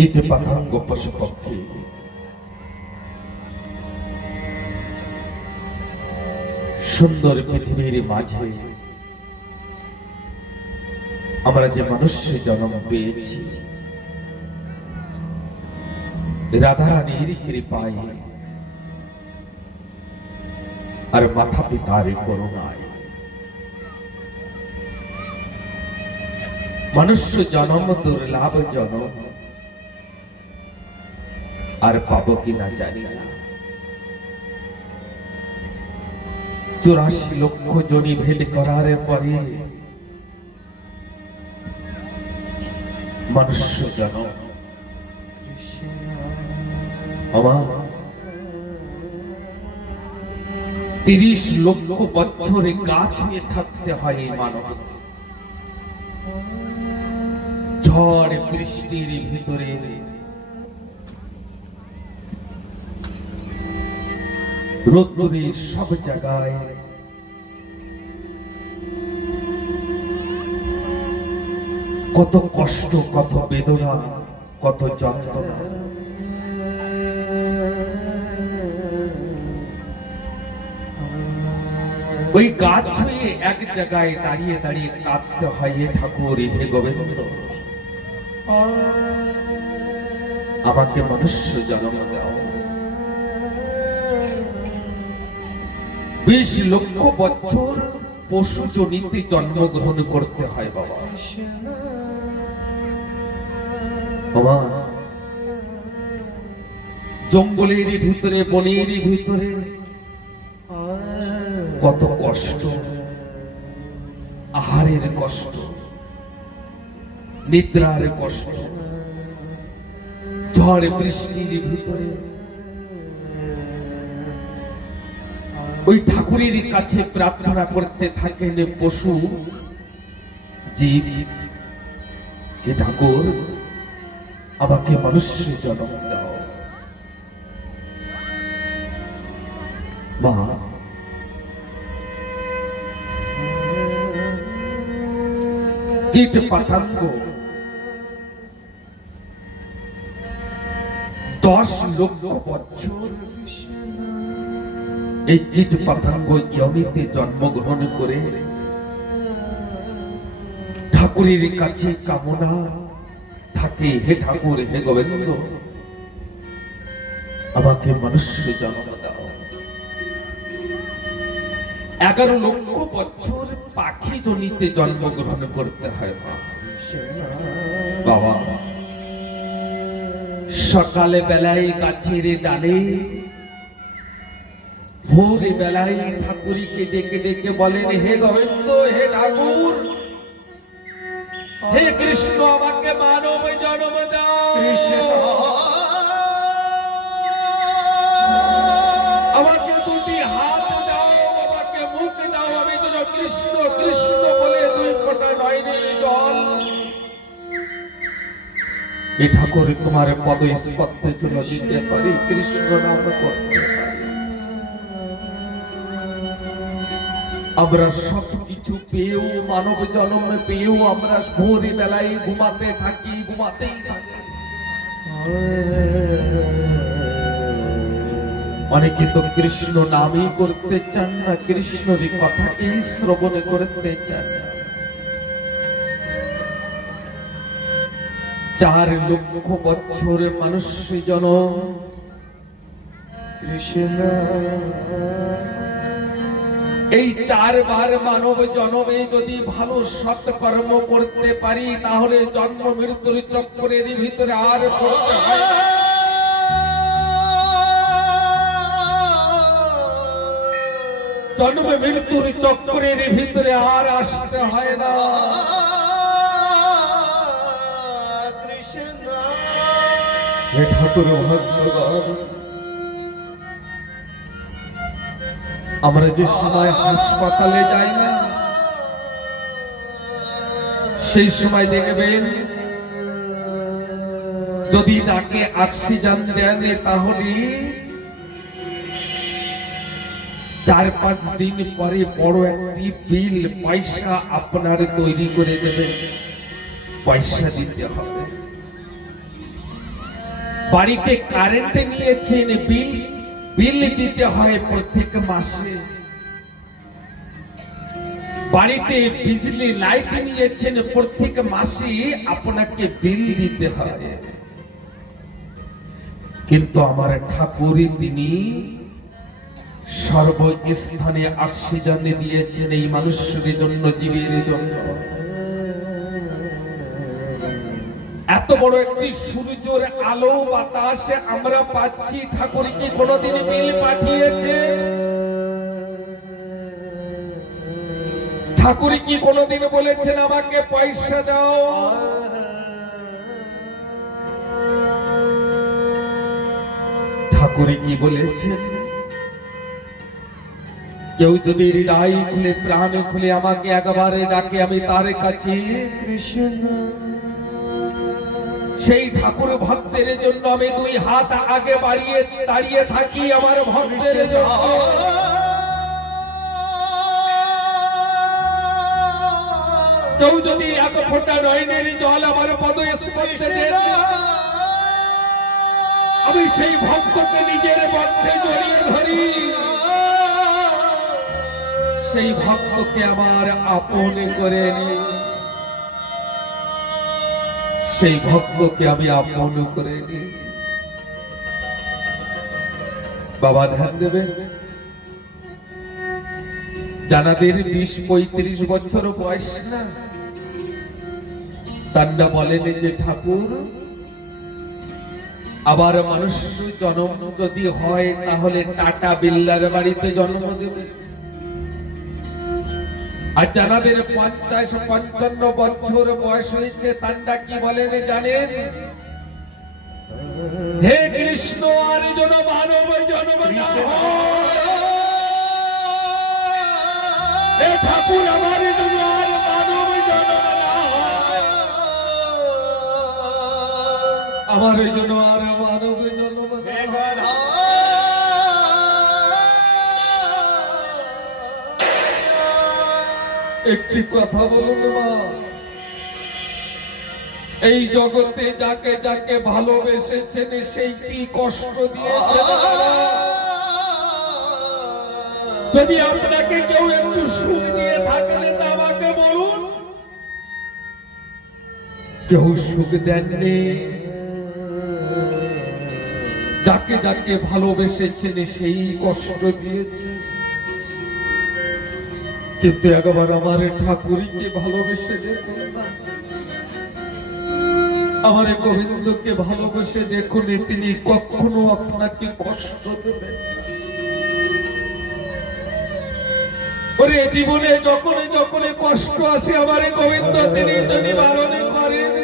কীট পতঙ্গ পশু পক্ষী সুন্দর পৃথিবীর মাঝে আমরা যে মানুষ্য জন্ম পেয়েছি রাধারানীর কৃপায় আর মাতা পিতার করুণায় মনুষ্য জন্ম দুর্লভ জন্ম আর পাবো কিনা জানি না। 84 লক্ষ জনি ভেদ করার পরে মনুষ্য জন্ম আমার 30 লক্ষ বছরে গাছ হয়ে থাকতে হয় এই মানবকে। ঝড় বৃষ্টির ভিতরে রোদ্দুরে সব জায়গায় কত কষ্ট, কত বেদনা, কত যন্ত্রণা। ওই গাছ হয়ে এক জায়গায় দাঁড়িয়ে দাঁড়িয়ে কাঁদতে হয়, হে ঠাকুর, হে গোবিন্দ, আমাকে মনুষ্য জন্ম দাও। 20 লক্ষ বছর পশু জনিতে জন্মগ্রহণ করতে হয় বাবা। বাবা, জঙ্গলের ভিতরে, বনের ভিতরে কত কষ্ট, আহারের কষ্ট, নিদ্রার কষ্ট, ঝড় বৃষ্টির ভিতরে ওই ঠাকুরের কাছে প্রার্থনা করতে থাকেন পশু জীব, হে ঠাকুর, আমাকে মনুষ্য জন্ম দাও। মা, কীট পতঙ্গ 10 লক্ষ বছর এই কীট পতঙ্গ ইয়নিতে জন্মগ্রহণ করে ঠাকুরের কাছে কামনা থাকে, হে ঠাকুর, হে গোবিন্দ, আমাকে মনুষ্য জন্ম দাও। 11 লক্ষ বছর পাখি জনিতে জন্মগ্রহণ করতে হয় বাবা। সকালে বেলায় গাছের ডালে, ভোর বেলায় ঠাকুরকে ডেকে ডেকে বলেন, হে গোবিন্দ, হে ঠাকুর, হে কৃষ্ণ, আমাকে মানব জন্ম দাও। আমাকে 2টি হাত দাও, আমাকে মুখ দাও, আমি যেন কৃষ্ণ কৃষ্ণ বলে 2 ফোঁটা নয়নের জল এ ঠাকুর তোমার পদ স্পর্শের জন্য দিতে পারি, কৃষ্ণ নাম করতে পারি। আমরা সবকিছু পেয়েও, মানব জন্ম পেয়েও আমরা ভোর বেলায় ঘুমাতে থাকি, ঘুমাতেই থাকি। অনেকে তো কৃষ্ণ নামই করতে চান না, কৃষ্ণের কথাকেই শ্রবণ করতে চান না। 4 লক্ষ বছর মনুষ্য জন্ম কৃষ্ণ, এই 4 বার মানব জন্মে যদি ভালো সৎকর্ম করতে পারি তাহলে জন্ম মৃত্যুর চক্রের ভিতরে আর পড়তে হয় না। জন্ম মৃত্যুর চক্রের ভিতরে আর আসতে হয় না। কৃষ্ণ, হে ঠাকুর ভগবান, আমরা যে সময় হাসপাতালে যাই না, সেই সময় দেখবেন যদি নাকে অক্সিজেন দেন তাহলে 4-5 দিন পরে বড় একটি বিল পয়সা আপনার তৈরি করে দেবে, পয়সা দিতে হবে। বাড়িতে কারেন্ট নিয়েছেন, বিল দিতে হয় প্রত্যেক মাসে। বাড়িতে বিজলি লাইট নিয়েছেন, প্রত্যেক মাসে আপনাকে বিল দিতে হয়। কিন্তু আমার ঠাকুর তিনি সর্বস্থানে অক্সিজেন দিয়েছেন এই মানুষের জন্য, জীবের জন্য। এত বড় একটি সূর্যের আলো বাতাস আমরা পাচ্ছি, ঠাকুর কি কোনোদিন বিল পাঠিয়েছে? ঠাকুর কি কোনোদিন বলেছেন আমাকে পয়সা দাও? ঠাকুর কি বলেছেন? কেউ যদি হৃদয় খুলে প্রাণ খুলে আমাকে একবারে ডাকে, আমি তার কাছে কৃষ্ণ। সেই ঠাকুর ভক্তের জন্য আমি দুই হাত আগে বাড়িয়ে দাঁড়িয়ে থাকি আমার ভক্তের জন্য। কেউ যদি এক ফোঁটা নয়নের জল আমার পদস্পর্শে দেন, আমি সেই ভক্তকে নিজের মধ্যে জড়িয়ে ধরি, সেই ভক্তকে আমার আপন করে নিই, সেই ভক্তকে আমি আপন করে নিই। বাবা ধ্যান দেবেন, জানাদের 20-35 বছর বয়স না, তান্ডা বলেন যে ঠাকুর আবার মানুষ জন্ম যদি হয় তাহলে টাটা বিল্লার বাড়িতে জন্ম দেবে। আর জানাদের 50-55 বছর বয়স হয়েছে, তান্ডা কি বলেন জানেন? হে কৃষ্ণ, আর যেন মানব জন্ম না হয়। হে ঠাকুর, আমার জন্য আর মানব জন্ম না হয়, আমার জন্য আর মানব জন্ম না হয়। একটি কথা বলুন মা, এই জগতে যাকে যাকে ভালোবেসেছেন সেই কি কষ্ট দিয়েছেন? যদি আপনাকে কেউ একটু সুখ দিয়ে থাকেন আমাকে বলুন। কেউ সুখ দেননি, যাকে যাকে ভালোবেসেছেন সেই কষ্ট দিয়েছে। কিন্তু একবার আমার ঠাকুরকে ভালোবেসে দেখুন না, আমার গোবিন্দকে ভালোবেসে দেখুন, তিনি কখনো আপনাকে কষ্ট দেবেন। ওরে জীবনে যখন যখন কষ্ট আসে আমার গোবিন্দ তিনি নিবারণ করেন।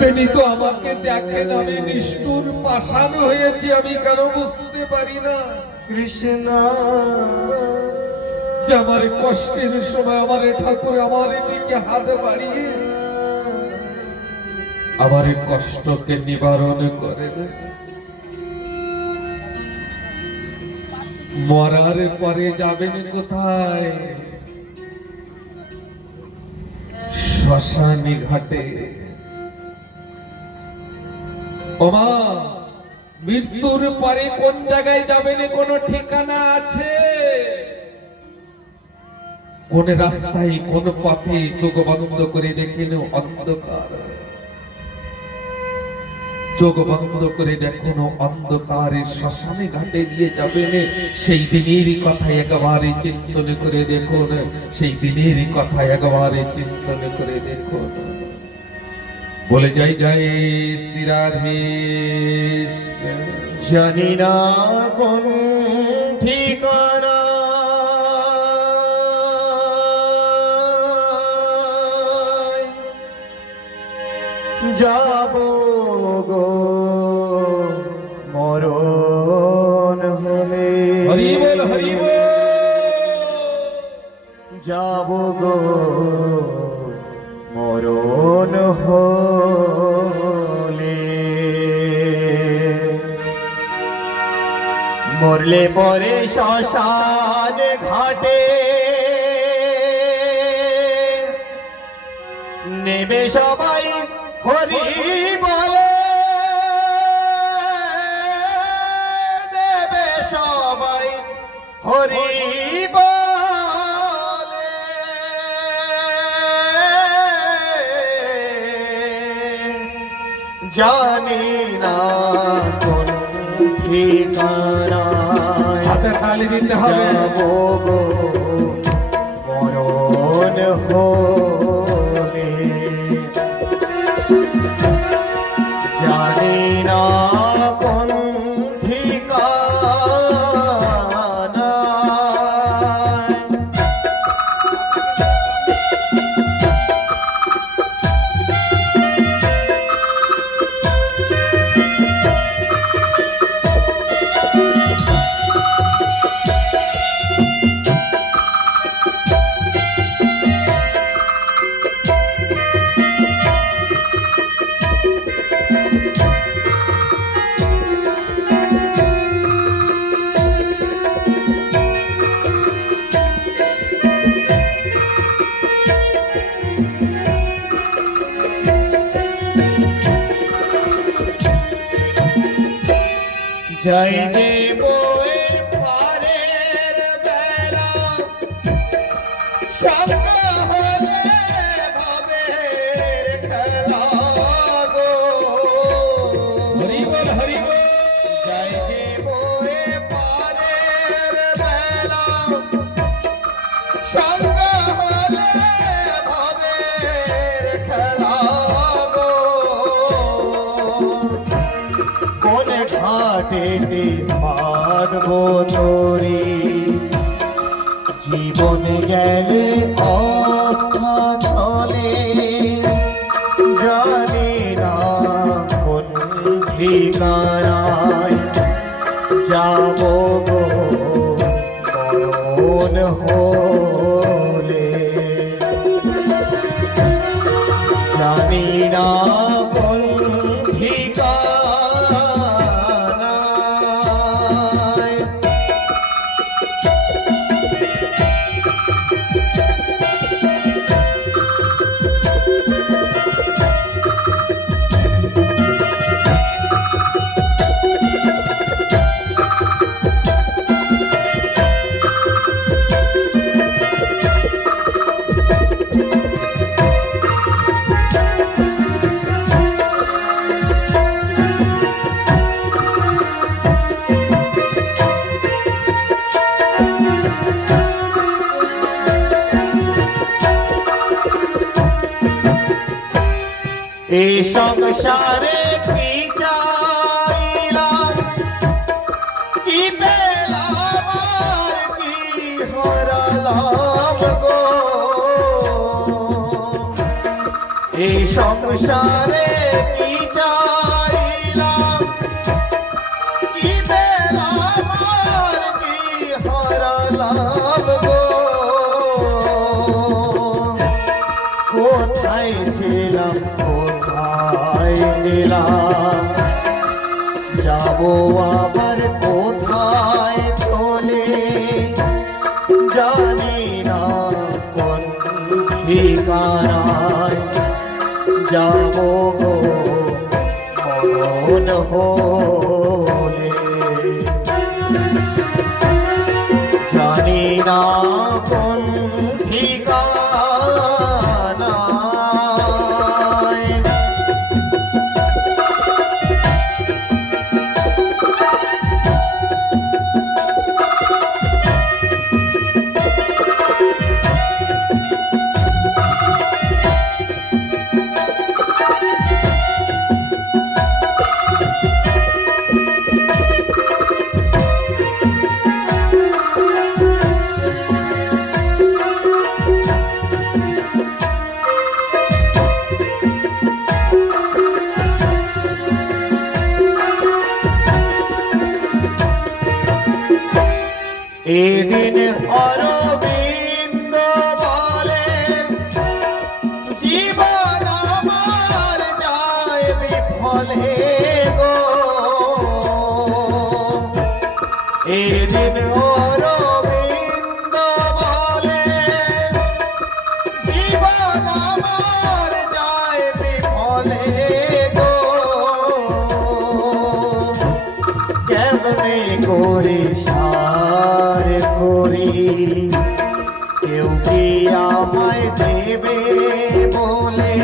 তিনি তো আমাকে দেখেন, আমি নিষ্ঠুর পাষাণ হয়েছি, আমি কেন বুঝতে পারি না কৃষ্ণ যে আমার কষ্টের সময় আমার ঠাকুর আমার দিকে হাত বাড়িয়ে আমার কষ্টকে নিবারণ করে দেন। মরার পরে যাবেন কোথায়? শ্মশানী ঘাটে। ওমা, মৃত্যুর পরে কোন জায়গায় যাবেন কোনো ঠিকানা আছে? কোন রাস্তায় কোন পথে চোখ বন্ধ করে দেখেন অন্ধকার, চোখ বন্ধ করে দেখুন অন্ধকারে শ্মশানে ঘাটে নিয়ে যাবেন। সেই দিনের কথা একবারে চিন্তন করে দেখুন, সেই দিনের কথা একবারে চিন্তন করে দেখুন। বলে যাই যাই শ্রী রাধে, জানি না কোন ঠিকানা যাব গো মরণ হলে। হরি বল হরি বল। যাব গো মরণ হলে। মরলে পরে শ্মশান ঘাটে নেবে সবাই হরি বলে দেবে সবাই, হরি বলে জানি না কোন ঠিকানায় হাতে তালি দিতে হবে। যাবো গো মরণ হলে, জানি না কোন ঠিকানায় যাই যে বইয়ের পারের বেলা, সঙ্গে হলে ভবের খেলা গো। হরি বল হরি বল। যাই যে বইয়ের পারের বেলা, সঙ্গে হলে ভবের খেলা গো। কোন ঘাটেতে বাঁধবো তোরে, জীবন গেলে অস্থা চলে, জানি না কোন ঠিকানায় যাবো গো মরণ হলে, জানি না কোন ঠিকানায় এই সংসারে কি চাইলাম, কি পেলাম আর কি হারালাম গো। এই সংসারে কি চাইলাম, কি পেলাম আর কি হারালাম গো। কোথায় ছিলাম কোথায় নিলাম, যাবো আবার কোথায় চলে, জানি না কোন ঠিকানায় যাবো গো মরণ হলে, জানি না কোন ঠিকানায়। এদিন অরবিন্দ বলে জীবন আমার যায় বিফলে গো। এদিন অরবিন্দ বলে জীবন আমার যায় বিফলে কেউ কি আমায় দেবে বলে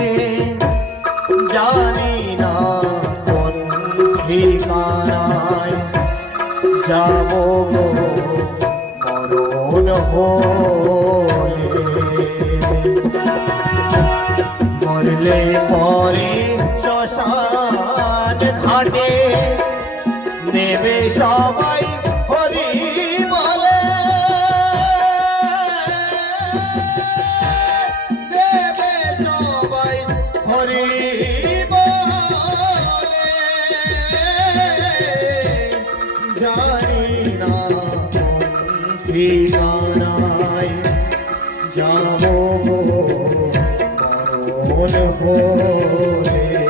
জানি না কোন ঠিকানায় যাব গো মরণ হলে মরলে পরে শ্মশান ঘাটে নেবে সবাই হরি বলে দেবে সবাই হরি বলে জানি না কোন ঠিকানায় যাব মরণ হলে